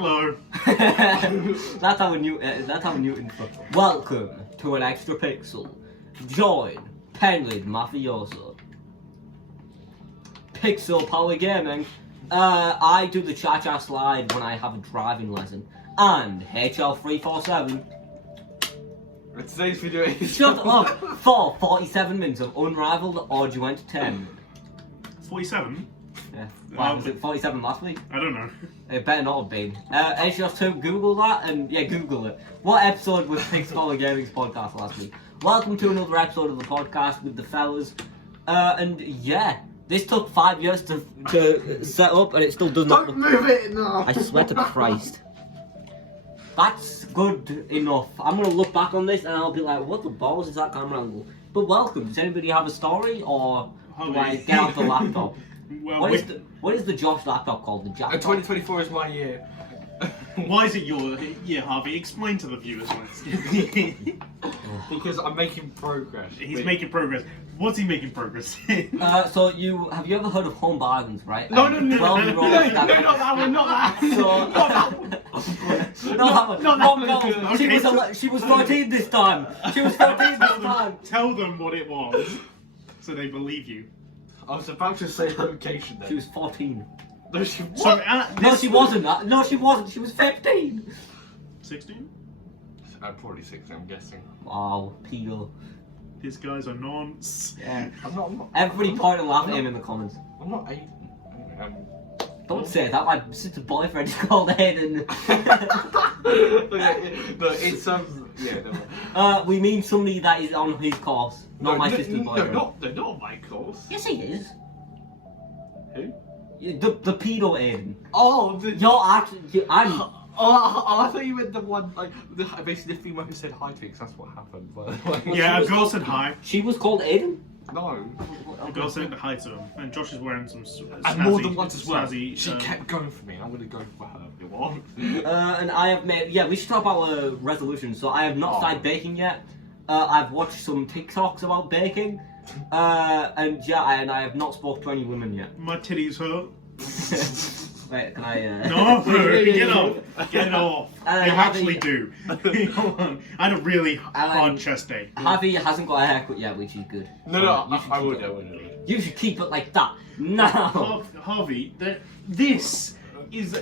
Hello. That's our new intro. Welcome to an Extra Pixel. Join Penlidmafioso. Pixel Power Gaming. I do the cha-cha slide when I have a driving lesson. And HL347. Today's video is... Shut up for 47 minutes of unrivaled audio entertainment. 47? Yeah. Why, was it 47 last week? I don't know. It better not have been. HL2, Google that and yeah, Google it. What episode was Pixel Gaming's podcast last week? Welcome to another episode of the podcast with the fellas. And yeah, this took 5 years to set up and it still does not. Don't move it now! I swear to Christ. That's good enough. I'm gonna look back on this and I'll be like, what the balls is that camera angle? But welcome. Does anybody have a story or do I get out the laptop? Well, what is the Josh laptop called? The Jack? 2024 is my year. Why is it your year, Harvey? Explain to the viewers what it's Because I'm making progress. He's making progress. What's he making progress in? So have you ever heard of home bargains, right? No, And no, 12-year-old not standard- that one, not that. So, Okay, she was 14 this time. She was 14 this time. Tell them what it was, so they believe you. I was about to say location then. She was 14. No, she So, No, she wasn't. No, she wasn't. She was 15. 16? I'm probably 6, I'm guessing. Wow, Peel. These guys are nonce. Yeah. I'm not. Everybody point and laugh at him in the comments. I'm not 8. Don't say that. My sister's boyfriend is called Aiden. No, it's yeah. Never mind. We mean somebody that is on his course, not my sister's boyfriend. No, they're not on my course. Yes, he is. Who? The pedo Aiden. Oh, You're actually. I'm. Oh, I thought you meant the one, like, basically the female who said hi to me, because that's what happened, by the way. Yeah, a girl said hi. She was called Aiden? No. A girl said hi to him, and Josh is wearing some And more than once as well. snazzy, She kept going for me, and I'm going to go for her if you want. And I have made. Yeah, we should talk about resolutions. So I have not started baking yet. I've watched some TikToks about baking. And yeah, and I have not spoke to any women yet. My titties hurt. Wait, can I? No, get off. Get off. They actually do. Come on. I had a really hard chest day. Harvey hasn't got a haircut yet, which is good. No, You should I keep would. it. You should keep it like that. No. Harvey, this is.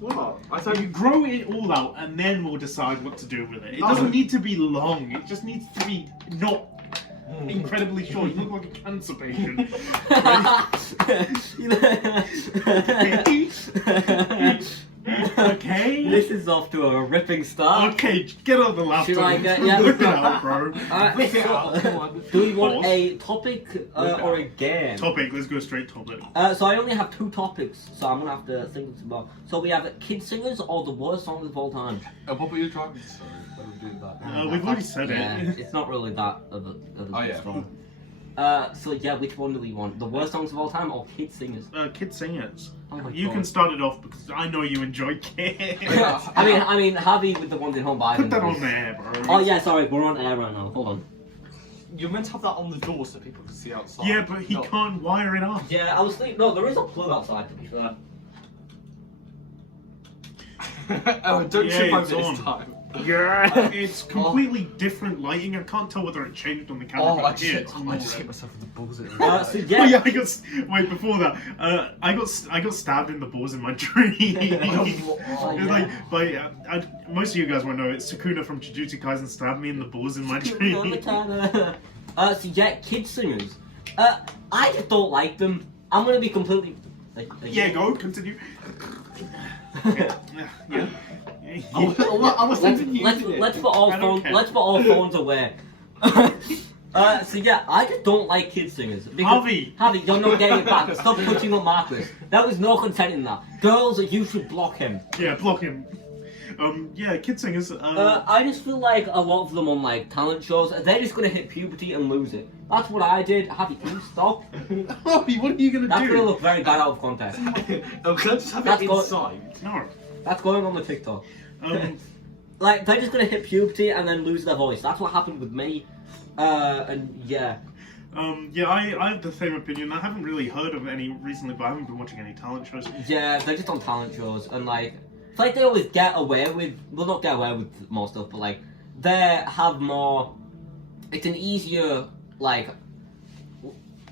What? I So you grow it all out, and then we'll decide what to do with it. It doesn't need to be long. It just needs to be not incredibly short. You look like a cancer patient. Okay. This is off to a ripping start. Okay, get on the laptop. Should I get? Yeah. Whip it out, bro. Whip it out, come on. Do we want Pause. a topic or a game? Topic. Let's go straight topic. So I only have 2 topics, so I'm gonna have to think of some more. So we have kid singers or the worst songs of all time. What about your driving story? I would do that. We've already said Yeah, it. it's not really that of a Oh, yeah. strong. So yeah, which one do we want? The worst songs of all time or kid singers? Kid singers. Oh my You God. can start it off because I know you enjoy kids. I mean, Harvey with the ones in home by. Put that on there, bro. Oh yeah, sorry, we're on air right now. Hold on. You're meant to have that on the door so people can see outside. Yeah, but he can't wire it up. Yeah, I was thinking. No, there is a plug outside to be fair. Oh, don't Yeah, trip it's over on. this time. Yeah, it's completely different lighting. I can't tell whether it changed on the camera. Oh, but I here, just it's more hit red. myself with the balls in So Oh yeah. yeah, wait before that. I got stabbed in the balls in my dream. Oh, It's yeah. like most of you guys won't know it. Sakuna from Jujutsu Kaisen stabbed me in the balls in my dream. So yeah, kid singers. I just don't like them. I'm gonna be completely. Yeah, go continue. Yeah. Let's put all I don't phones. care. Let's put all phones away. So yeah, I just don't like kid singers. Harvey, you're not getting it back. Stop touching on Marcus. There was no content in that. Girls, you should block him. Yeah, block him. Yeah, kid singers. I just feel like a lot of them on like talent shows, they're just gonna hit puberty and lose it. That's what I did. Harvey, can you stop? Harvey, what are you gonna That's do? gonna look very bad out of context. Oh, can I just have That's it got- inside? No. That's going on the TikTok. Um, Like, they're just gonna hit puberty and then lose their voice. That's what happened with me. And yeah. Yeah, I have the same opinion. I haven't really heard of any recently, but I haven't been watching any talent shows. Yeah, they're just on talent shows, and like, It's like they always get away with, well, not get away with more stuff, but like they have more. It's an easier, like,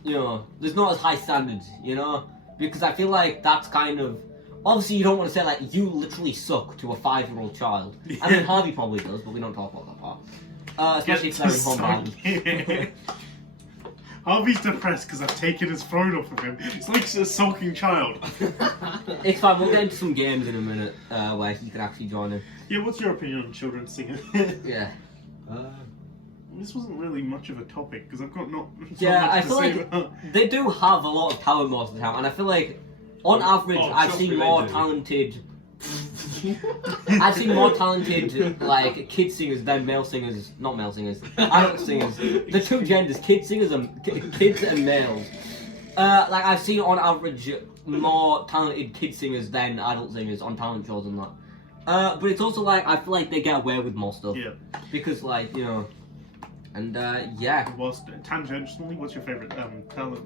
you know, there's not as high standards, you know, because I feel like that's kind of. Obviously, you don't want to say like you literally suck to a 5-year-old child. I mean, Harvey probably does, but we don't talk about that part. Especially if they're in home violence. Harvey's depressed because I've taken his phone off of him. It's like a sulking child. It's fine, we'll get into some games in a minute where you can actually join in. Yeah, what's your opinion on children singing? Yeah. This wasn't really much of a topic because I've got not so Yeah, much I to feel say like about. they do have a lot of talent most of the time, and I feel like on average I've seen more talented. I've seen more talented like kid singers than male singers, not male singers, adult singers. The two genders, kid singers and kids and males. Like I've seen on average more talented kid singers than adult singers on talent shows and that. But it's also like I feel like they get away with more stuff. Yeah. Because like you know, and yeah. Whilst tangentially, what's your favorite talent show?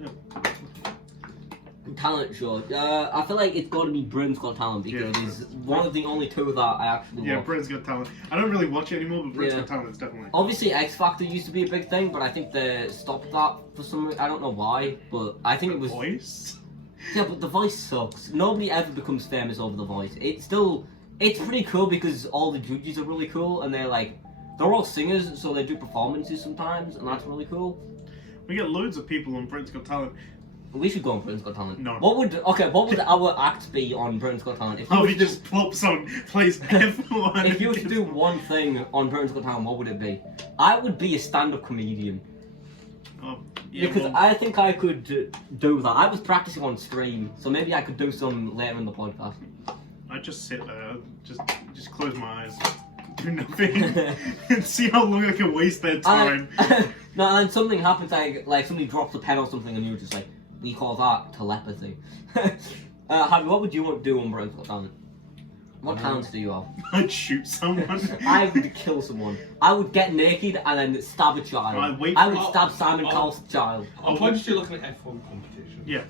Yeah. Talent show. I feel like it's got to be Britain's Got Talent because it's one of the only two that I actually watch. Britain's Got Talent. I don't really watch it anymore, but Britain's Yeah. Got Talent is definitely. Obviously, X Factor used to be a big thing, but I think they stopped that for some reason. I don't know why, but I think it was. Voice? Yeah, but The Voice sucks. Nobody ever becomes famous over The Voice. It's pretty cool because all the judges are really cool and they're all singers, so they do performances sometimes, and that's really cool. We get loads of people on Britain's Got Talent. We should go on Britain's Got Talent. No. What would our act be on Britain's Got Talent? If you Harvey just plops on, plays F1. If you were to do one thing on Britain's Got Talent, what would it be? I would be a stand-up comedian. Yeah, Because well, I think I could do that. I was practicing on stream, so maybe I could do some later in the podcast. I just sit there, just close my eyes, do nothing, and see how long I can waste their time. No, and then something happens, like somebody drops a pen or something, and you're just like, we call that telepathy. Harvey, what would you want to do on Britain's Got Talent? What talents do you have? I'd shoot someone. I would kill someone. I would get naked and then stab a child. I would stab Simon Cowell's child. I'll point you looking at F1 competition. Yeah,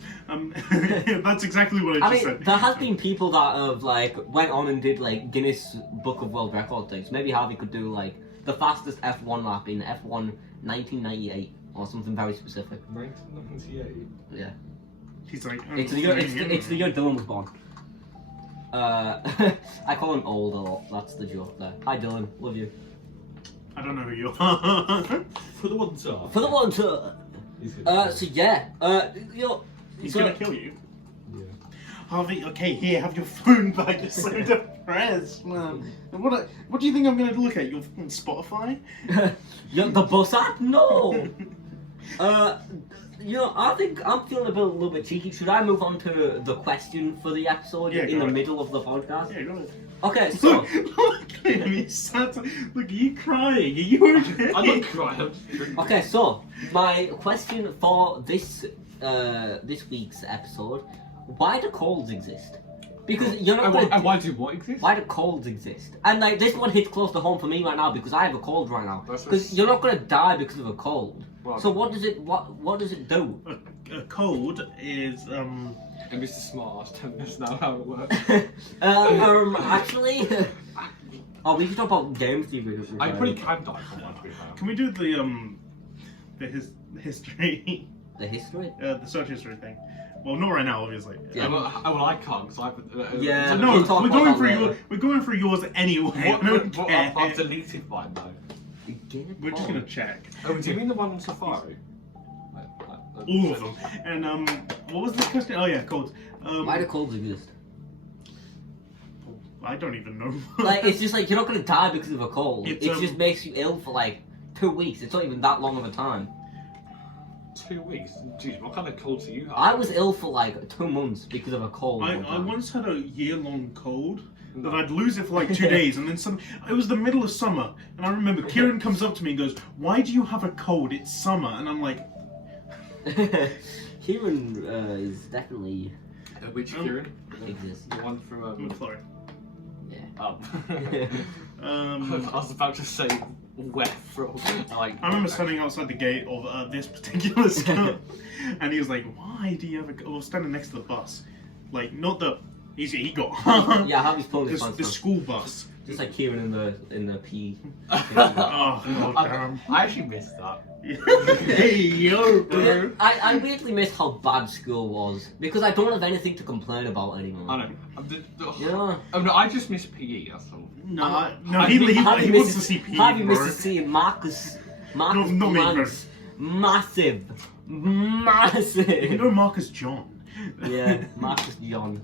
that's exactly what I just mean, said. there has been people that have went on and did Guinness Book of World Record things. Maybe Harvey could do the fastest F1 lap in F1 1998 or something very specific. 1998. Yeah. He's like, It's the year Dylan was born. I call him old a lot. That's the joke there. Hi Dylan, love you. I don't know who you are. For the one time. For the one time. So yeah, He's so, gonna kill you. Yeah. Harvey, okay, here, have your phone back. You're so depressed, man. What do you think I'm gonna look at? Your fucking Spotify? the bus app? No. I think I'm feeling a little bit cheeky. Should I move on to the question for the episode in the middle of the podcast? Yeah, go ahead. Okay, so Look at me, Santa. Look, are you crying? Are you okay? I'm not crying. okay, so my question for this week's episode: why do colds exist? Because you're not. And why do what exist? Why do colds exist? And this one hits close to home for me right now because I have a cold right now. Because you're not gonna die because of a cold. Well, so what does it do? A cold is And Mr. Smart telling us now how it works. Actually, we can talk about Gametheory. I probably can die from one to be fair. Can we do the history? The history? The search history thing. Well, not right now, obviously. Yeah. Well, I can't because I've. Yeah. No, We'll talk we're about going that for later. we're going for yours anyway. I don't care. I've deleted mine though. We're just gonna check. Oh, do you mean the one on Safari? All of them. And what was the question? Oh yeah, colds. Why do colds exist? I don't even know. It's just you're not gonna die because of a cold. It just makes you ill for 2 weeks. It's not even that long of a time. 2 weeks? Jeez, what kind of colds do you have? I was ill for 2 months because of a cold. I once had a year-long cold that I'd lose it for 2 days, and then it was the middle of summer, and I remember Kieran comes up to me and goes, "Why do you have a cold? It's summer." And I'm like, Kieran is definitely which Kieran? exists. The one from Sorry. Yeah. Oh. I I was about to say where from. I remember standing outside the gate of this particular school, and he was like, "Why do you have a?" Well, standing next to the bus, not the He got Yeah, Harvey's pulling his pants the down. school bus. Just like Kieran in the P. Oh, damn. I actually missed that. Hey, yo, bro. I weirdly miss how bad school was because I don't have anything to complain about anymore. I know. Yeah. Oh no, I just miss PE. That's all. No, he wants to see PE, Harvey bro. misses seeing Marcus not me, bro. Plants. Massive. You know Marcus John. Yeah, Marcus John.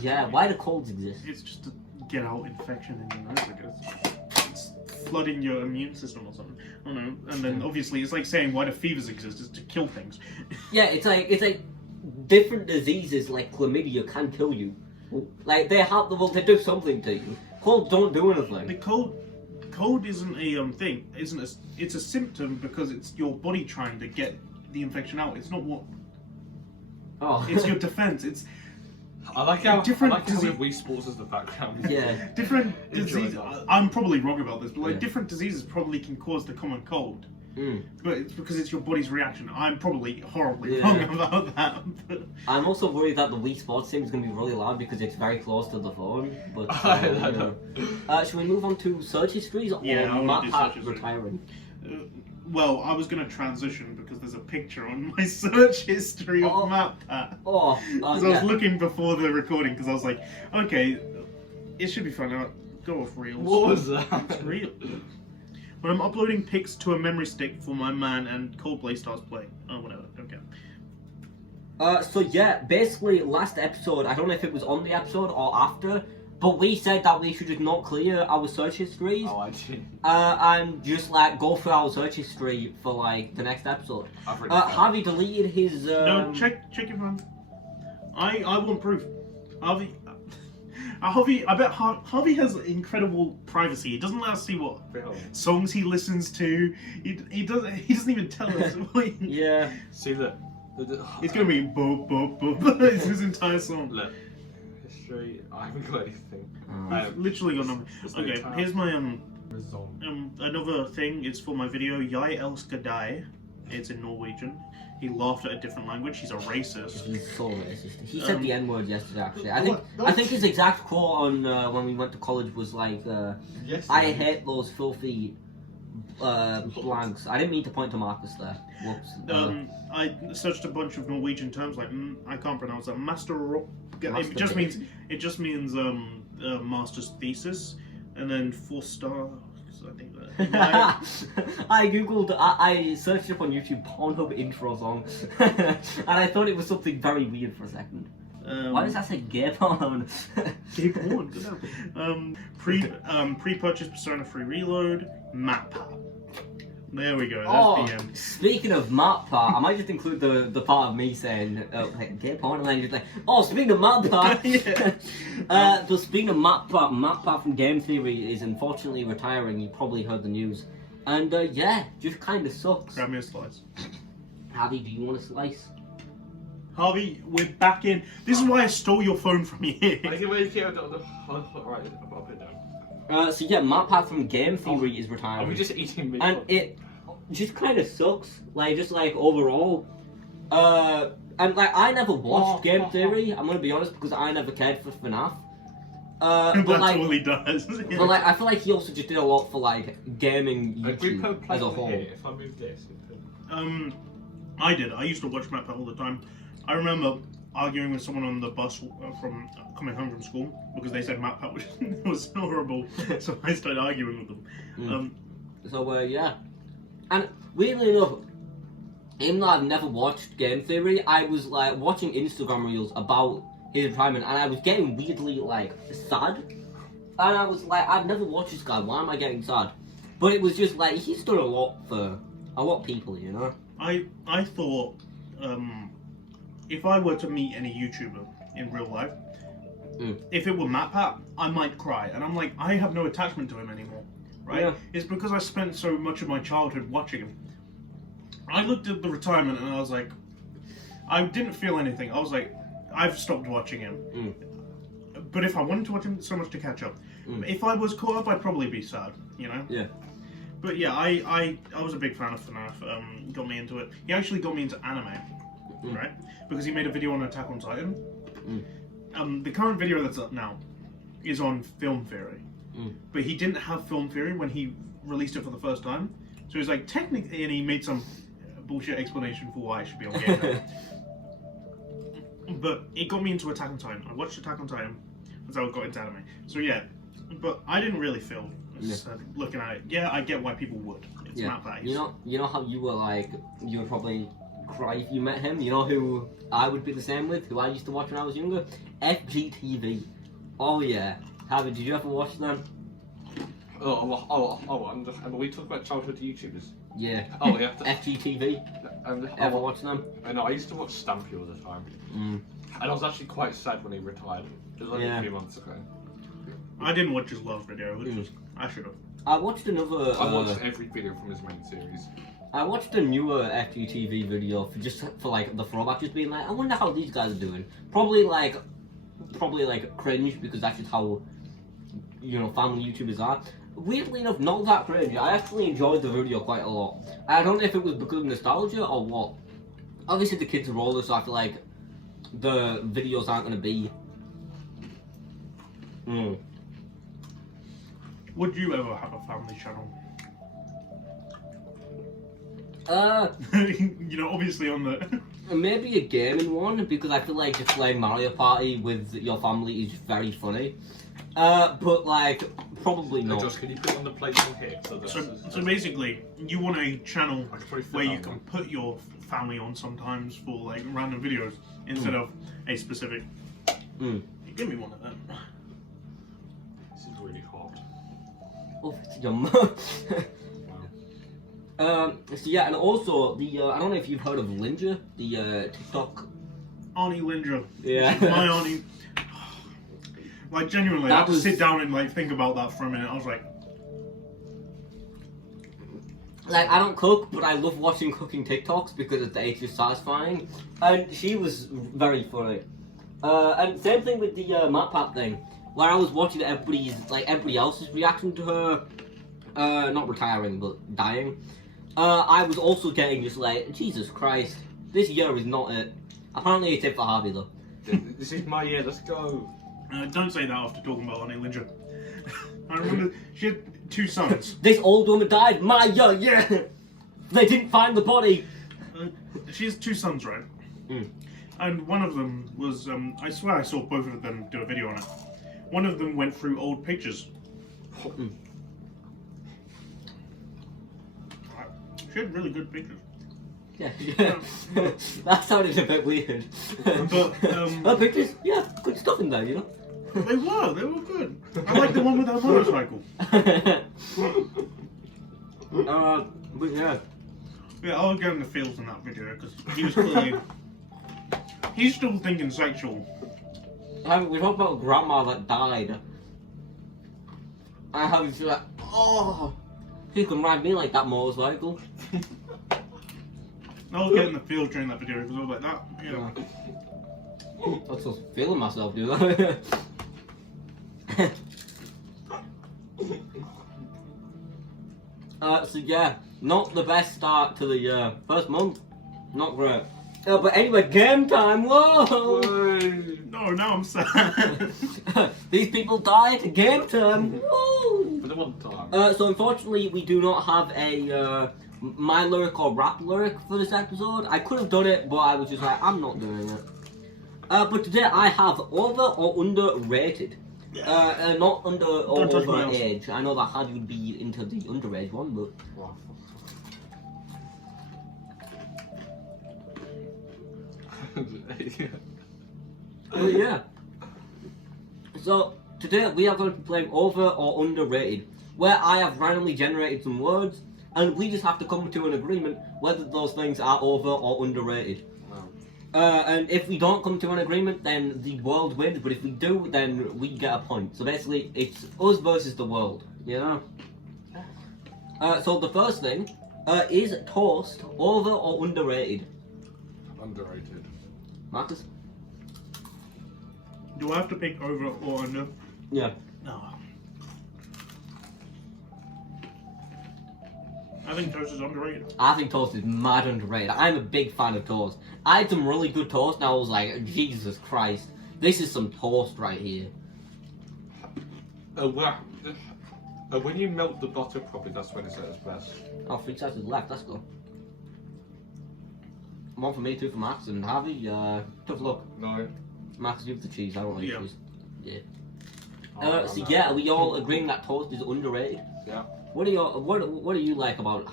Yeah, why do colds exist? It's just to get out infection in your nose, I guess. It's flooding your immune system or something. I don't know. And then obviously it's like saying why do fevers exist is to kill things. Yeah, it's like different diseases like chlamydia can kill you. Like they do something to you. Colds don't do anything. The cold isn't a thing. It's a symptom because it's your body trying to get the infection out. It's not what. Oh. It's your defense. It's I like how different we have disease- Wii Sports as the background. Yeah. different Enjoy diseases. that. I'm probably wrong about this, but like Yeah. different diseases probably can cause the common cold. Mm. But it's because it's your body's reaction. I'm probably horribly Yeah. wrong about that. But I'm also worried that the Wii Sports thing is going to be really loud because it's very close to the phone. But I you know. know. Should we move on to search histories or Yeah, I wanna do search MatPat history. retiring? well, I was going to transition because there's a picture on my search history of Oh. MatPat. Oh, Because I yeah. was looking before the recording because I was like, okay, it should be fun. I'll go off reels. What was that? It's real. When I'm uploading pics to a memory stick for my man and Coldplay starts playing. Oh, whatever. Okay. So yeah, basically last episode, I don't know if it was on the episode or after, but we said that we should just not clear our search histories Oh, I didn't. and just like go through our search history for like the next episode. I've written it down. Harvey deleted his. No, check your phone. I want proof. Harvey, I bet Harvey has incredible privacy. He doesn't let us see what Really? songs he listens to. He doesn't even tell us. Yeah. See, look. It's gonna be bo bo bo. It's his entire song. Look. History. I haven't got anything. He's literally got nothing. Just Okay, tab. here's my Resolve. another thing. It's for my video. Jeg elsker deg. It's in Norwegian. He laughed at a different language. He's a racist. He's so racist. He said the N word yesterday. Actually, I What? think his exact quote on when we went to college was like, Yes. "I hate those filthy blanks." I didn't mean to point to Marcus there. Whoops. I searched a bunch of Norwegian terms like I can't pronounce that. It just means master's thesis, and then 4-star. I think that. I googled. I searched up on YouTube Pornhub intro song, and I thought it was something very weird for a second. Why does that say gay porn? Gay porn. Good enough. Pre-purchase Persona 3 Reload. MatPat. There we go. That's the end. Speaking of MatPat, I might just include the part of me saying like gay porn, and then just like, oh, speaking of MatPat. Yeah. So speaking of MatPat from Gametheory is unfortunately retiring. You probably heard the news, and yeah, just kind of sucks. Grab me a slice. Harvey, do you want a slice? Harvey, we're back in. This is why I stole your phone from you. Right, I'll put it down. So yeah, MatPat from Gametheory is Are retiring. we just eating meat? And it just kind of sucks, like, just like overall. And like, I never watched Game Theory, I'm gonna be honest, because I never cared for FNAF. But That's like, all he does. but like, I feel like he also just did a lot for like gaming Like, we YouTube put as a play whole. here. If I move this, I did. I used to watch MatPat all the time. I remember arguing with someone on the bus from coming home from school because they said MatPat was horrible. So I started arguing with them. So yeah, and weirdly enough, even though I've never watched Game Theory, I was like watching Instagram reels about his retirement, and I was getting weirdly like sad. And I was like, I've never watched this guy. Why am I getting sad? But it was just like he's done a lot for a lot of people, you know. I thought if I were to meet any YouTuber in real life, if it were MatPat, I might cry. And I'm like, I have no attachment to him anymore, right? Yeah. It's because I spent so much of my childhood watching him. I looked at the retirement and I was like, I didn't feel anything. I was like, I've stopped watching him. But if I wanted to watch him, so much to catch up. If I was caught up, I'd probably be sad, you know? Yeah. But yeah, I was a big fan of FNAF. Got me into it. He actually got me into anime, right? Because he made a video on Attack on Titan. The current video that's up now is on Film Theory, but he didn't have Film Theory when he released it for the first time. So he's like, technically, and he made some bullshit explanation for why I should be on Game. But it got me into Attack on Titan. I watched Attack on Titan. That's how I got into anime. So yeah, but I didn't really feel looking at it. Yeah, I get why people would. It's MatPat. You know how you were like, you would probably cry if you met him. You know who I would be the same with, who I used to watch when I was younger? FGTV. Oh yeah. Harvey, did you ever watch them? And we talk about childhood YouTubers. Yeah. Oh yeah. FGTV. Ever watch them? I know. I used to watch Stampy all the time. And I was actually quite sad when he retired. It was only a few months ago. I didn't watch his last video, which I should have. I watched another. I watched every video from his main series. I watched a newer FGTV video for like the throwback, just being like, I wonder how these guys are doing. Probably like cringe, because that's just how family YouTubers are. Weirdly enough, not that cringe. I actually enjoyed the video quite a lot. I don't know if it was because of nostalgia or what. Obviously the kids are older, so I feel like the videos aren't going to be... Would you ever have a family channel? Obviously on the... Maybe a gaming one, because I feel like just playing Mario Party with your family is very funny. But like, probably not. Josh, can you put it on the plate from here? So basically, you want a channel where you can put your family on sometimes for like random videos instead of a specific. Give me one of them. This is really hot. Oh, it's yum. So yeah, and also the I don't know if you've heard of Linja, the TikTok. Arnie Linja. Yeah. My Arnie. Like genuinely, I had to sit down and like think about that for a minute. I was like, I don't cook, but I love watching cooking TikToks because it's just satisfying. And she was very funny. And same thing with the MatPat thing, where I was watching everybody else's reaction to her, not retiring but dying. I was also getting just like, Jesus Christ, this year is not it. Apparently it's it for Harvey though. This is my year. Let's go. Don't say that after talking about Arnie Linja. I remember she had 2 sons. This old woman died. My year, yeah. They didn't find the body. She has 2 sons, right? And one of them was, I swear I saw both of them do a video on it. One of them went through old pictures. She had really good pictures. Yeah. That sounded a bit weird. But, pictures, yeah, good stuff in there, you know? They were good. I like the one with her motorcycle. But yeah. Yeah, I'll get in the feels in that video because he was clearly... He's still thinking sexual. We talked about grandma that died. I have to like, oh, she can ride me like that motorcycle. I was getting the feel during that video because I was like that. Yeah. I was just feeling myself, dude. So yeah, not the best start to the first month. Not great. But anyway, game time. Whoa! No, now I'm sad. These people died. Game time. Woo! For the one time. So unfortunately, we do not have a my lyric or rap lyric for this episode. I could have done it, but I was just like, I'm not doing it. But today I have over or underrated. Not under or overage. I know that Harvey would be into the underage one, but. Yeah. So today we are going to be playing over or underrated, where I have randomly generated some words, and we just have to come to an agreement whether those things are over or underrated. And if we don't come to an agreement, then the world wins. But if we do, then we get a point. So basically, it's us versus the world. You know. So the first thing is toast over or underrated. Underrated. Marcus. Do I have to pick over or under? Yeah. No. I think toast is underrated. I think toast is mad underrated. I'm a big fan of toast. I had some really good toast and I was like, Jesus Christ. This is some toast right here. When you melt the butter properly, that's when it's at its best. Oh, 3 seconds left. Let's go. 1 for me, 2 for Max, and Harvey. Tough luck. No. Max, you have the cheese. I don't like Yeah. cheese. Yeah. Oh, So no. yeah, are we all agreeing that toast is underrated? Yeah. What do you like about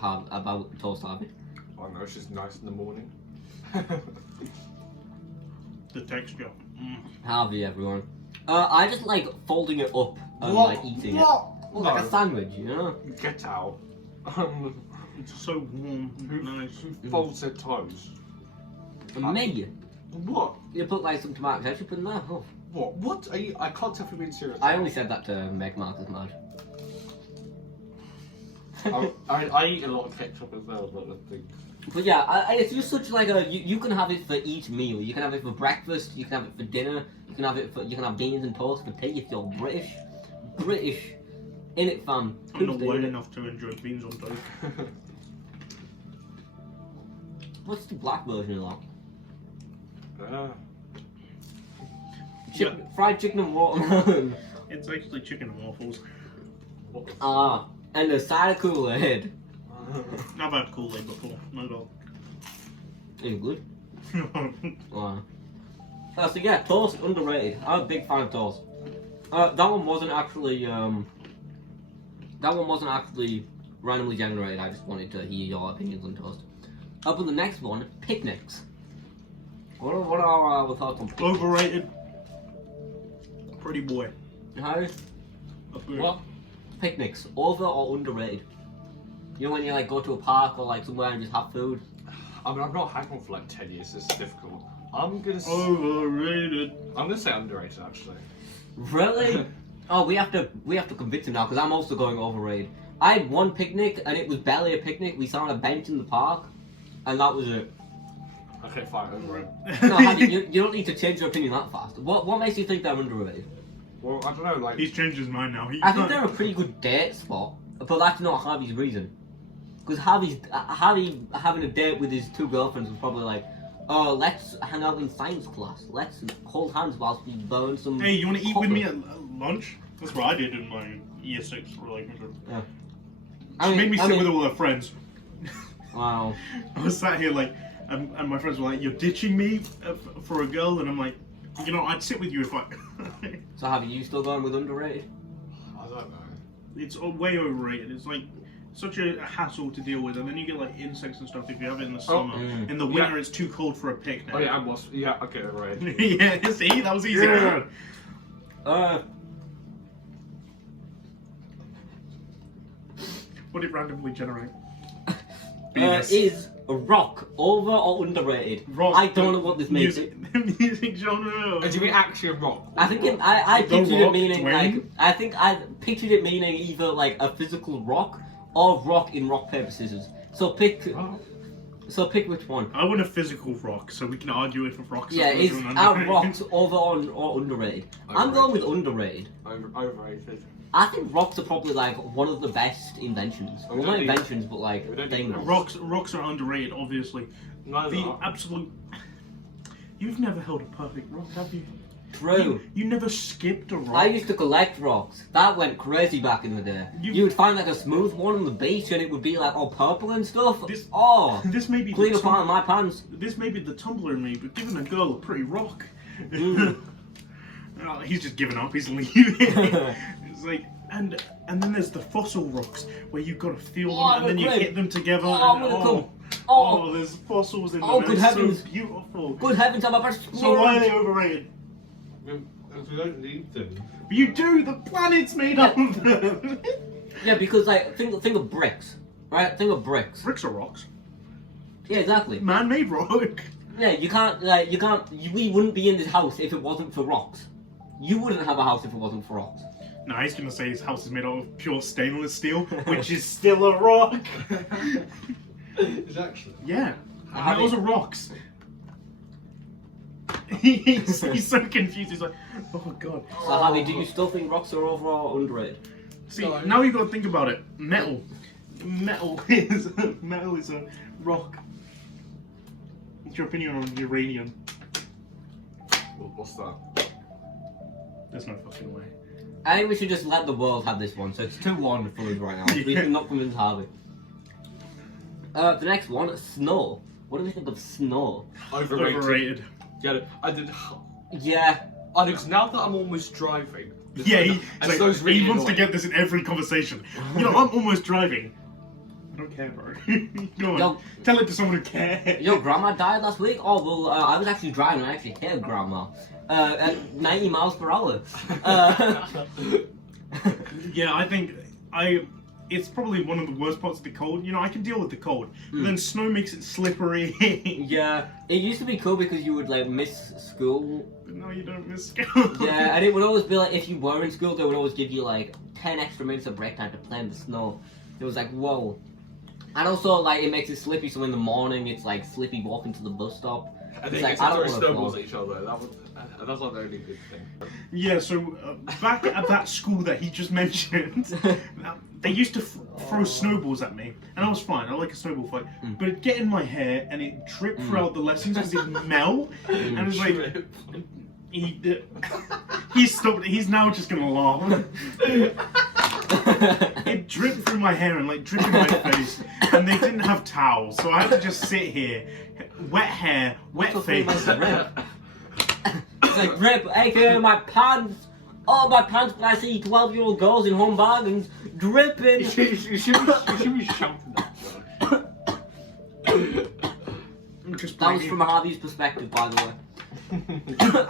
toast, Harvey? I don't know, it's just nice in the morning. The texture. Harvey, everyone. I just like folding it up and What? like eating What? it. Like a No. sandwich, you know? Get out. It's so warm. Who Nice. folds their toes? And me, What? you put like some tomato ketchup in there. Oh. What? What? Are you? I can't tell if you're being serious. I only said that to make Marcus mad. I eat a lot of ketchup as well, but I think. But yeah, it's just such like you can have it for each meal. You can have it for breakfast. You can have it for dinner. You can have beans and toast for tea if you're British. British, in it, fam. I'm not Tuesday, white innit? enough to enjoy beans on toast. What's the black version of that? Fried chicken and watermelon. It's actually chicken and waffles. What the And a side of Kool-Aid. I've had Kool-Aid before. No doubt. It's good. Wow. So yeah, toast underrated. I'm a big fan of toast. That one wasn't actually randomly generated. I just wanted to hear your opinions on toast. Up on the next one, picnics. What are our thoughts on picnics? Overrated. Pretty boy. How? What? Picnics, over or underrated? You know when you like go to a park or like somewhere and just have food? I mean, I've not had one for like 10 years. It's difficult. I'm gonna Overrated. say underrated actually. Really? Oh, we have to convince him now because I'm also going overrated. I had one picnic and it was barely a picnic. We sat on a bench in the park, and that was it. Okay, fine, overrated. No, Harvey, you don't need to change your opinion that fast. What makes you think they're underrated? Well, I don't know, like. He's changed his mind now. I think they're a pretty good date spot, but that's not Harvey's reason. Because Harvey having a date with his 2 girlfriends was probably like, oh, let's hang out in science class. Let's hold hands whilst we burn some. Hey, you want to eat with copper." me at lunch? That's what I did in my year 6 relationship. Yeah. She made me sit with all her friends. Wow. I was sat here like, and my friends were like, "You're ditching me for a girl," and I'm like, "You know, I'd sit with you if I." So Harvey, you still going with underrated? I don't know. It's way overrated. It's like such a hassle to deal with, and then you get like insects and stuff if you have it in the summer. Mm. In the winter, it's too cold for a picnic. Oh yeah, I was. Yeah, okay, overrated. Yeah, see, that was easy. Yeah. What did randomly generate? Is a rock over or underrated? Rock. I don't know what this means. Music genre. Do you mean actually a rock? I think I The pictured it Rock, meaning Dwayne? like I think I pictured it meaning either like a physical rock or rock in rock paper scissors. So pick which one. I want a physical rock, so we can argue if a rock's Yeah, is overrated. our rocks over or underrated? I'm going with underrated. Overrated. I think rocks are probably like one of the best inventions. We Well, don't not need- inventions, but like we don't need things. Rocks are underrated, obviously. No, The no. absolute. You've never held a perfect rock, have you? True. You never skipped a rock. I used to collect rocks. That went crazy back in the day. You would find like a smooth one on the beach and it would be like all purple and stuff. This- Oh, This may be clean the up out of my pants. This may be the tumbler in me, but giving a girl a pretty rock. Mm. Oh, he's just giving up. He's leaving. It's like, and then there's the fossil rocks where you've got to feel Oh, them and then you great. hit them together. Oh, and, I'm gonna come. Oh. there's fossils in them. Oh, and good it's heavens. so beautiful. Good heavens, I'm about to So why are they overrated? We don't need them. But you do. The planet's made up of them. Yeah, because like think of bricks, right? Think of bricks. Bricks are rocks. Yeah, exactly. Man-made rock. Yeah, we wouldn't be in this house if it wasn't for rocks. You wouldn't have a house if it wasn't for rocks. No, he's gonna say his house is made out of pure stainless steel, which is still a rock. It's actually. Yeah, How metals do- are rocks. He's so confused. He's like, oh god. So Harvey, do you still think rocks are over or underrated? See, No. now you got to think about it. Metal is a rock. What's your opinion on uranium? What's that? There's no fucking way. I think we should just let the world have this one. So it's 2-1 for us right now. We Yeah. should not convince Harvey. The next one, snow. What do we think of snow? Overrated. Yeah, I did. Yeah. And it's now that I'm almost driving. Yeah, and snow's really he wants to annoying. get this in every conversation. You know, I'm almost driving. I don't care, bro. Go on. Yo. Tell it to someone who cares. Your grandma died last week? Oh, well, I was actually driving and I actually hit grandma. At 90 miles per hour. Yeah, I think it's probably one of the worst parts of the cold. You know, I can deal with the cold, but then snow makes it slippery. Yeah, it used to be cool because you would like miss school. But now you don't miss school. Yeah, and it would always be like if you were in school, they would always give you like 10 extra minutes of break time to play in the snow. It was like, whoa. And also, like, it makes it slippy, so in the morning it's like slippy walking to the bus stop. And It's they like, get I don't to wanna throw snowballs fall. at each other. That's like the only good thing. Yeah, so back at that school that he just mentioned, they used to throw snowballs at me, and I was fine. I like a snowball fight, but it'd get in my hair and it dripped throughout the lessons because it'd melt, and it was like he stopped. He's now just gonna laugh. It dripped through my hair and like dripped in my face, and they didn't have towels, so I had to just sit here, wet hair, wet face. It's like, rip, aka my pants. Oh, my pants, but I see 12-year-old girls in home bargains dripping. You should be shouting that. That was from Harvey's perspective, by the way.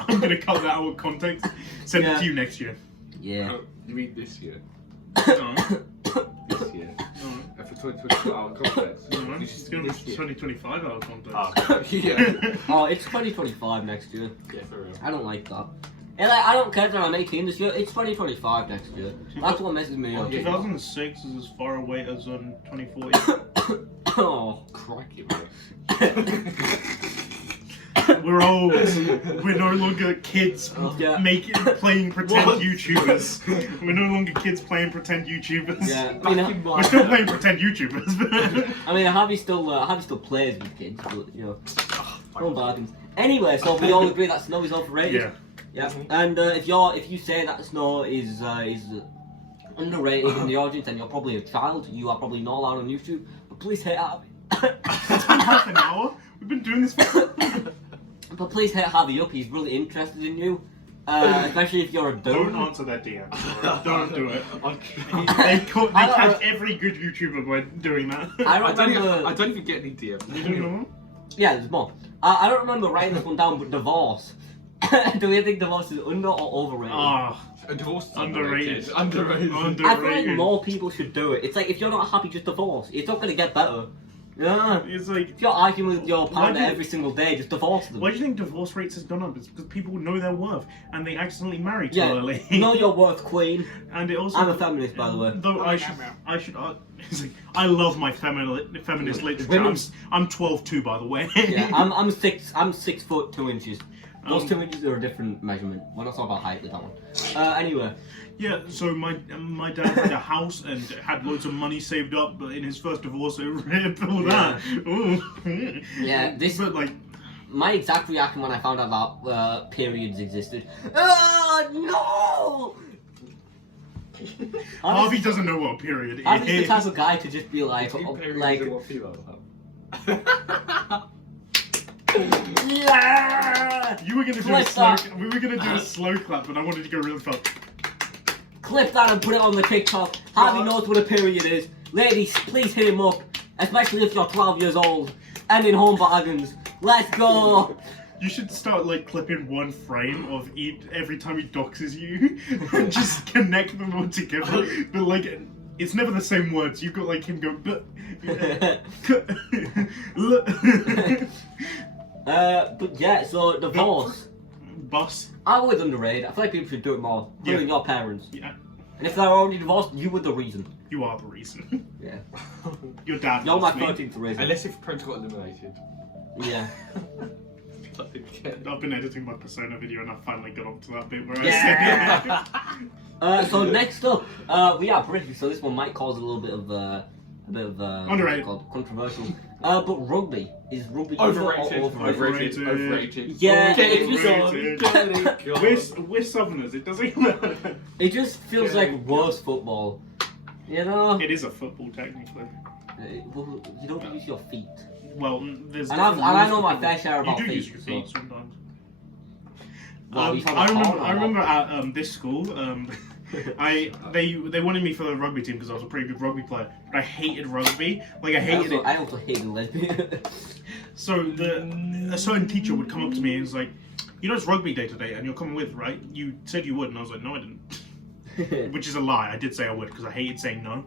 I'm gonna cut that out of context. Send it to you next year. Yeah. You mean this year? No, This year? no, For 2020 out of context. no. It's gonna be 2025 out of context. Oh, yeah. Oh, it's 2025 next year. Yeah, for real. I don't like that. And like, I don't care that I'm 18 this year. It's 2025 next year. That's what messes me up. 2006 is as far away as 2040. Oh. Crikey, man. We're old. We're no longer kids Yeah. playing pretend What? YouTubers. We're no longer kids playing pretend YouTubers. Yeah. Back You know, in We're still playing pretend YouTubers. I mean, Harvey still plays with kids, but you know, no bargains. Anyway, so we all agree that snow is overrated. Yeah. Yeah. And if you say that snow is underrated in the audience, and you're probably a child, you are probably not allowed on YouTube. But please hit Harvey. It's been half an hour. We've been doing this for. But please hit Harvey up. He's really interested in you, especially if you're a Don't dude. answer their DMs. Alright? Don't do it. I They catch every good YouTuber by doing that. I don't remember. even get any DMs. You don't know? Yeah, there's more. I don't remember writing this one down, but divorce. Do we think divorce is under or overrated? Ah, A divorce is underrated. Underrated. I feel like Underrated. more people should do it. It's like if you're not happy, just divorce. It's not gonna get better. Yeah. It's like, If you're arguing with your partner Why do- every single day, just divorce them. why do you think divorce rates has gone up? It's because people know their worth and they accidentally marry too Yeah, early. know your worth, queen. And it also. I'm a feminist, by the way. Though I should. It's like, I love my feminist literature. Women's- I'm 12'2", by the way. Yeah, I'm 6 foot 2 inches. Those Um, 2 inches are a different measurement. We're not talking about height with that one. Anyway, Yeah, so my dad had a house and had loads of money saved up, but in his first divorce, it ripped all that. Ooh. yeah, this But like, my exact reaction when I found out that periods existed. No! Harvey doesn't know what a period I'm the is. type of guy to just be like, yeah! You were gonna do Clip a slow. that. We were gonna do a slow clap, but I wanted to go really fast. Clip that and put it on the TikTok. Harvey knows what a period is. Ladies, please hit him up, especially if you're 12 years old and in home bargains. Let's go! You should start like clipping one frame of every time he doxes you, and just connect them all together. But like, it's never the same words. You've got like him go, but. But yeah, so divorce. Bus. I would underrated. I feel like people should do it more. Including your parents. Yeah, And if they're already divorced, you were the reason. you are the reason. Yeah. Your dad. You're my loves me. 13th reason. Unless if parents got eliminated. Yeah. I've been editing my Persona video and I finally got up to that bit where Yeah. I said So next up, we are British, so this one might cause a little bit of a bit of Underrated. what's it called? Controversial. But rugby is rugby Overrated. or overrated? Overrated. Yeah, Get it's it gone. Overrated. Get it gone. We're Southerners. It doesn't matter. It just feels like worse football. You know? It is a football technically. Well, you don't use your feet. Well, there's. And I know my different fair share rules. about You do feet. use your feet So. sometimes. Well, you I remember at this school, they wanted me for the rugby team because I was a pretty good rugby player, but I hated rugby. Like I hated it. I also hated lesbian. So a certain teacher would come up to me and was like, "You know it's rugby day today, and you're coming with, right? You said you would," and I was like, "No, I didn't." Which is a lie. I did say I would because I hated saying no.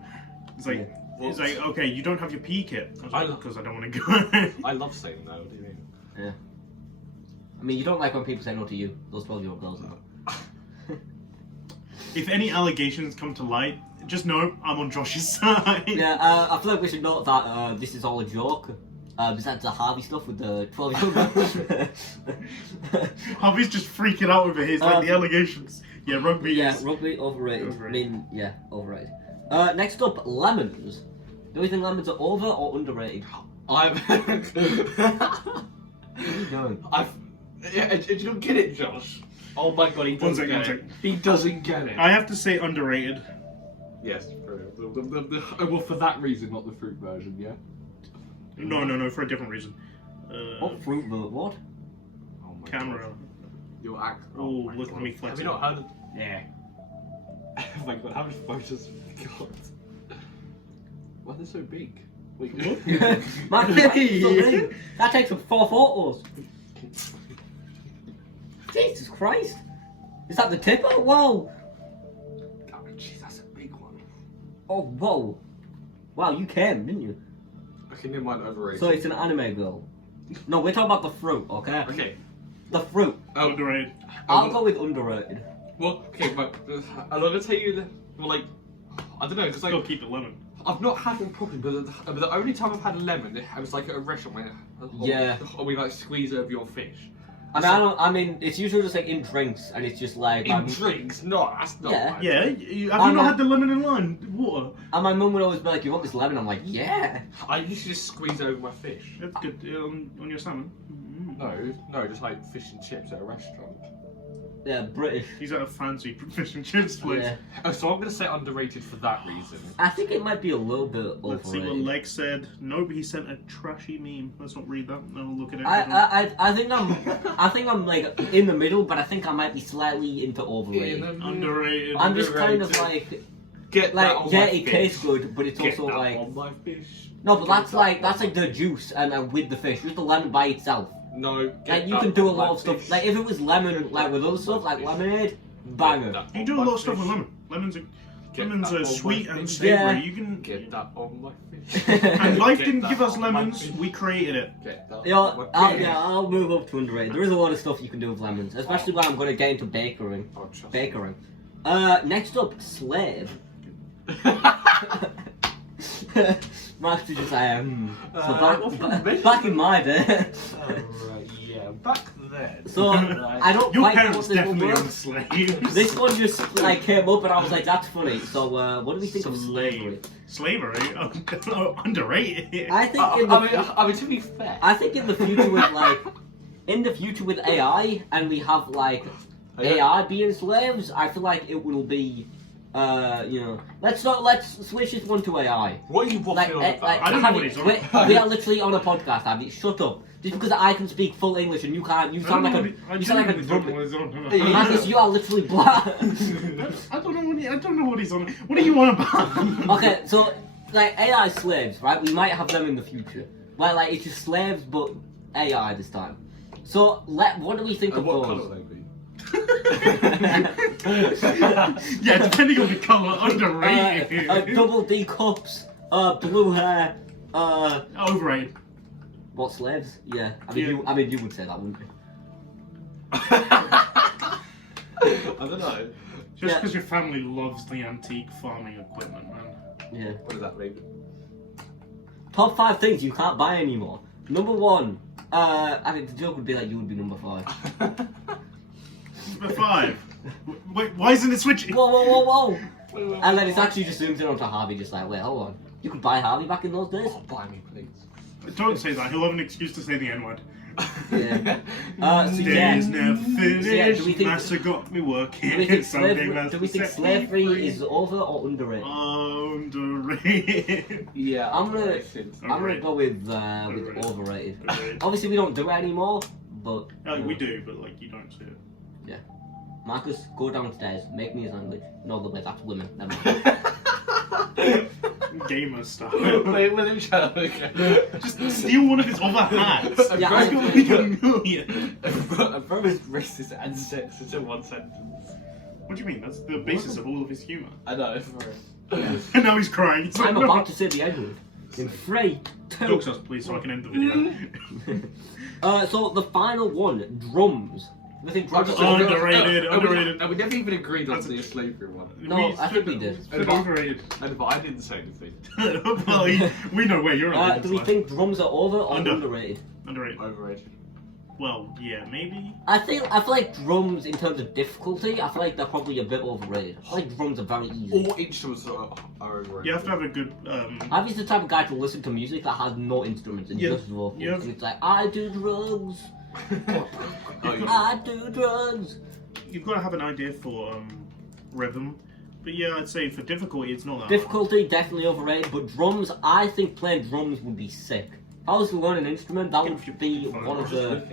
It's like. Yeah. It's like, okay, you don't have your PE kit. I Because I don't want to go. I love saying no. What do you mean? Yeah. I mean, you don't like when people say no to you. Those 12-year-old girls. If any allegations come to light, just know I'm on Josh's side. Yeah, I feel like we should note that this is all a joke. Besides the Harvey stuff with the 12-year-old girls. Harvey's just freaking out over his, like, the allegations. Yeah, rugby Yeah, is... rugby, overrated. Overrated. I mean, yeah, overrated. Next up, lemons. Do we think lemons are over or underrated? I'm. No. You don't get it, Josh. Oh my god, he doesn't One get second. it. He doesn't get it. I have to say underrated. Yes, well, for that reason, not the fruit version, yeah? No, for a different reason. What fruit vote? What? Oh my Camera. God. Your act. Oh, my look at God. me Have flexing. you not heard of. Yeah. Oh my god, how many photos have we got? Why are they so big? Wait, My goodness, that takes up 4 photos. Jesus Christ. Is that the tipper? Whoa. Oh, jeez, that's a big one. Oh, whoa. Wow, you came, didn't you? Okay, never mind, overrated. So it's an anime girl. No, we're talking about the fruit, okay? Okay. The fruit. Underrated. I'll go with underrated. Well, okay, but I'm gonna tell you that. Well, like, I don't know, because like Still keep it lemon. I've not had one properly, but the only time I've had a lemon, it was like at a restaurant where Yeah. or we like squeeze over your fish. I mean, it's usually just like in drinks, and it's just like. In drinks? No, that's not. Yeah. Right. Yeah, have you not had the lemon and lime water? And my mum would always be like, "You want this lemon?" I'm like, "Yeah." I used to just squeeze over my fish. That's good on your salmon. No, just like fish and chips at a restaurant. Yeah, British. He's at a fancy fish and chips place. Yeah. Oh, so I'm gonna say underrated for that reason. I think it might be a little bit overrated. Let's see what Leg said. Nope, he sent a trashy meme. Let's not read that. I'll look at it. I think I'm like in the middle, but I think I might be slightly into overrated. Underrated. I'm just kind of Underrated. like Get that on yeah, my it fish. tastes good, but it's Get also that like on my fish. no, but Get that's that like on the juice and with the fish, just the lemon by itself. No. Like get you that can do a on lot my of stuff. fish. Like if it was lemon, like with other stuff, like Fish. lemonade, Get banger. that You on do a my lot of stuff fish. with lemon. Lemons that are on sweet my and fish. savoury. Yeah. You can. Get that on my fish. And life Get didn't that give us on my lemons. fish. We created it. Get that Yeah, on my fish. I'll move up to underrated. There is a lot of stuff you can do with lemons, especially when I'm going to get into bakery. Oh, trust Bakery. Next up, slave. me. Max is just like, what's back in my day. Alright, yeah, back then. So I don't Your quite know parents what this one definitely was. own slaves. This one just like came up and I was like, that's funny. So what do we think of slavery? Slavery? Oh, underrated. I think in the I mean, to be fair. I think in the future with AI and we have like AI being slaves, I feel like it will be let's switch this one to AI. What are you waffling on about? I don't know what he's on. We are literally on a podcast, Abby. Shut up. Just because I can speak full English and you can't, you sound like a drum. Marcus, you are literally black. I don't know what he's on. What are you on about? Okay, so like AI slaves, right? We might have them in the future. Where like it's just slaves but AI this time. So what do we think of What those? colour would they be? Yeah, depending on the colour, underrated. Double D cups, blue hair, Overrated. what slaves? Yeah, Yeah. you would say that, wouldn't you? I don't know. Just Yeah. because your family loves the antique farming equipment, man. Yeah. What does that mean? Top 5 things you can't buy anymore. Number 1, I mean the joke would be like you would be number 5. Number 5. Wait, why isn't it switching? Whoa! And then it's actually just zoomed in onto Harvey, just like, wait, hold on. You could buy Harvey back in those days. Oh, buy me, please. Don't say that. He'll have an excuse to say the N-word. Yeah. So yeah. Days never finished. So, yeah, do we think- Master got me working. Do we think Someday Master set me slavery free. is over or underrated? Underrated. Yeah, I'm gonna- underrated. I'm gonna go with Overrated. overrated. Overrated. Obviously, we don't do it anymore, but We do, but like you don't see it. Marcus, go downstairs, make me a sandwich. No, the way that's women. Never mind. Gamer stuff. Wait, with him shut up again. Just steal one of his other hats. Yeah, That's gonna be $1 million. I promised racist and sexist in one sentence. What do you mean? That's the basis of all of his humour. I know, for real. And now he's crying. He's I'm like, about to say the N-word. In 3, 2. Dox us, please, so I can end the video. So the final one, drums. I think drums Oh, are Underrated, underrated. And we never even agreed on the slavery one. No, I think we did. Should overrated. And but I didn't say anything. Well, we know where you're at. Do we think drums are over or Under. underrated? Underrated. Overrated. Well, yeah, maybe. I feel like drums in terms of difficulty, I feel like they're probably a bit overrated. I feel like drums are very easy. All instruments are overrated. You have to have a good. Harvey's the type of guy to listen to music that has no instruments and Yeah, just vocals. yeah. And it's like, I do drugs. Oh, yeah. I do drugs. You've got to have an idea for rhythm. But yeah, I'd say for difficulty, it's not that. Difficulty, definitely overrated, but drums, I think playing drums would be sick. If I was to learn an instrument, that would be one of the...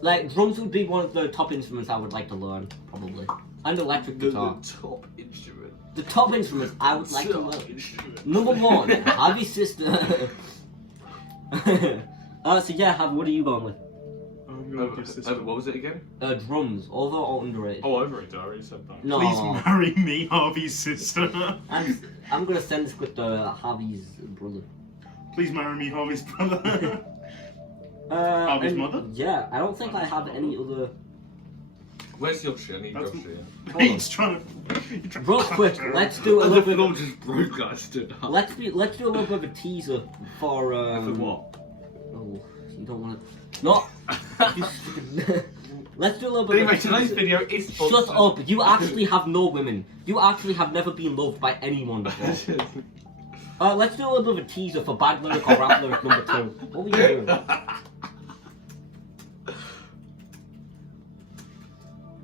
Like, drums would be one of the top instruments I would like to learn, probably. And electric guitar. The top instrument. The top instruments I would like to Top learn. instrument. Number 1, Harvey's sister. So yeah, Harvey, what are you going with? I'm going with this What was it again? Drums, over or underrated? Oh, overrated. I already said that. No, Please marry me, Harvey's sister. I'm gonna send this clip to Harvey's brother. Please marry me, Harvey's brother. Harvey's and mother? Yeah, I don't think I have any other. Where's Yoshi? I need That's- Yoshi. He's trying to. Real quick, let's do a The little bit. film just broke, guys. Stood up. Let's do a little bit of a teaser for. For what? Oh, you don't want to. No. You stupid- Let's do a little bit Anyway, of a today's teaser. video is Shut sponsored. up! You actually have no women. You actually have never been loved by anyone before. Let's do a little bit of a teaser for bad lyric or rap lyric number 2. What were you doing?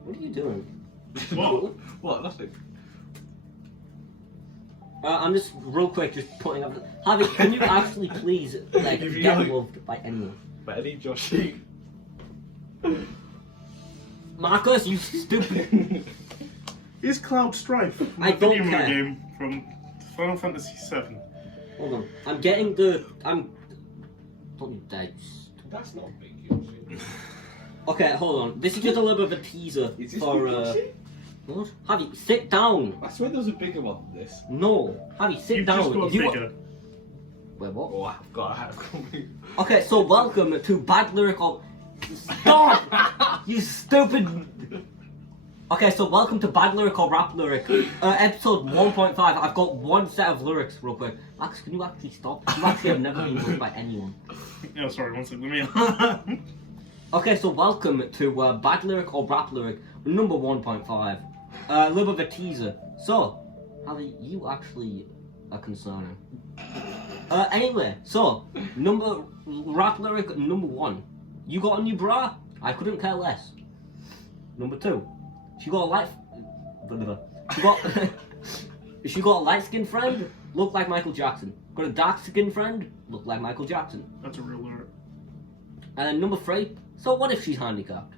What are you doing? What? What? Nothing. I'm just real quick, just putting up. Harvey, can you actually please like If you get like- loved by anyone? But I need Yoshi. Marcus, you stupid. Is Cloud Strife I a don't video care. game from Final Fantasy VII? Hold on, I'm getting the. Don't you die. That's not big Yoshi. Okay, hold on. This is just a little bit of a teaser Is this for. big Yoshi? What? Harvey, sit down. I swear there was a bigger one than this. No, Harvey, sit You've down. just got You- bigger. Wait, what? Oh, I've got me. Okay, so welcome to Bad Lyric of... Stop! You stupid... Okay, so welcome to Bad Lyric or Rap Lyric, episode 1.5. I've got one set of lyrics real quick. Max, can you actually stop? You actually have never been loved by anyone. Oh, sorry, one second. Let me. Okay, so welcome to Bad Lyric or Rap Lyric, number 1.5. A little bit of a teaser. So, Harvey, you actually are concerning. Anyway, so, rap lyric number 1. You got a new bra? I couldn't care less. Number 2. She got a light... She got a light-skinned friend? Looked like Michael Jackson. Got a dark-skinned friend? Looked like Michael Jackson. That's a real lyric. And then number 3. So what if she's handicapped?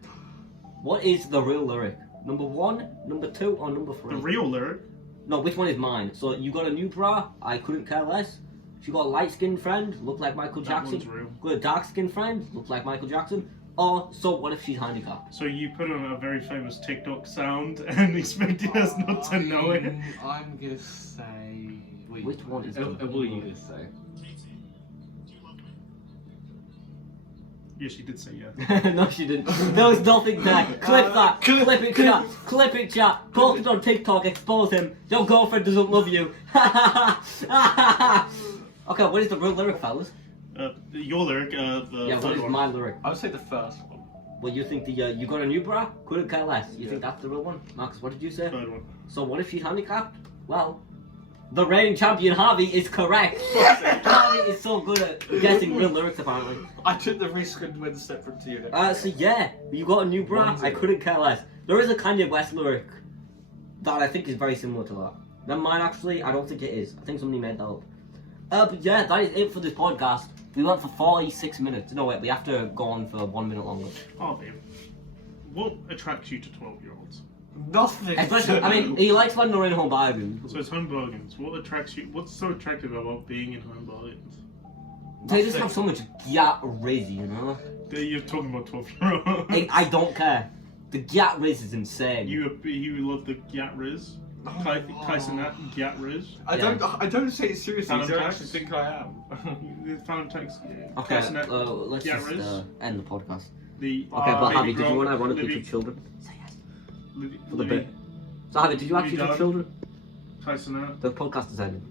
What is the real lyric? Number 1, number 2, or number 3? The real lyric? No, which one is mine? So you got a new bra? I couldn't care less. She got a light-skinned friend? Looked like Michael That Jackson. one's real. Got a dark-skinned friend? Looked like Michael Jackson. Or so what if she's handicapped? So you put on a very famous TikTok sound and expected us not to know it? I'm gonna say. Wait, Which one is What it? are you gonna say? Yes, she did say yeah. No, she didn't. There was nothing there. Clip that. Clip it, chat. Clip it, chat. Post it on TikTok. Expose him. Your girlfriend doesn't love you. Okay, what is the real lyric, fellas? Your lyric, the Yeah, what third is one. my lyric? I would say the first one. Well, you think the you got a new bra? Couldn't care less. You Yeah. think that's the real one? Marcus, what did you say? Third one. So what if she's handicapped? Well, the reigning champion Harvey is correct. Harvey is so good at guessing real lyrics, apparently. I took the risk and went separate to you. So yeah, you got a new bra. I couldn't care less. There is a Kanye West lyric that I think is very similar to that. Never mind, actually, I don't think it is. I think somebody made that up. But yeah, that is it for this podcast. We went for 46 minutes. No, wait, we have to go on for 1 minute longer. Harvey, what attracts you to 12-year-olds? Nothing. Especially, I mean, he likes when they're in home bargains. So it's home bargains. What attracts you? What's so attractive about being in home bargains? They just have so much Rizz, you know? You're talking about 12-year-olds. I don't care. The Rizz is insane. You love the Rizz? Tyson Rizz? I don't say it seriously. I don't Valentine's? actually think I am. Valentine's. Okay, Tyson let's just Rizz? end the podcast. The Okay, but Harvey, did you girl, want to ironically Libby- for children? Say yes. For the Libby- bit. So Harvey, did you actually Libby for children? Tyson. The podcast is ending.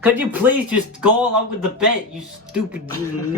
Could you please just go along with the bit, you stupid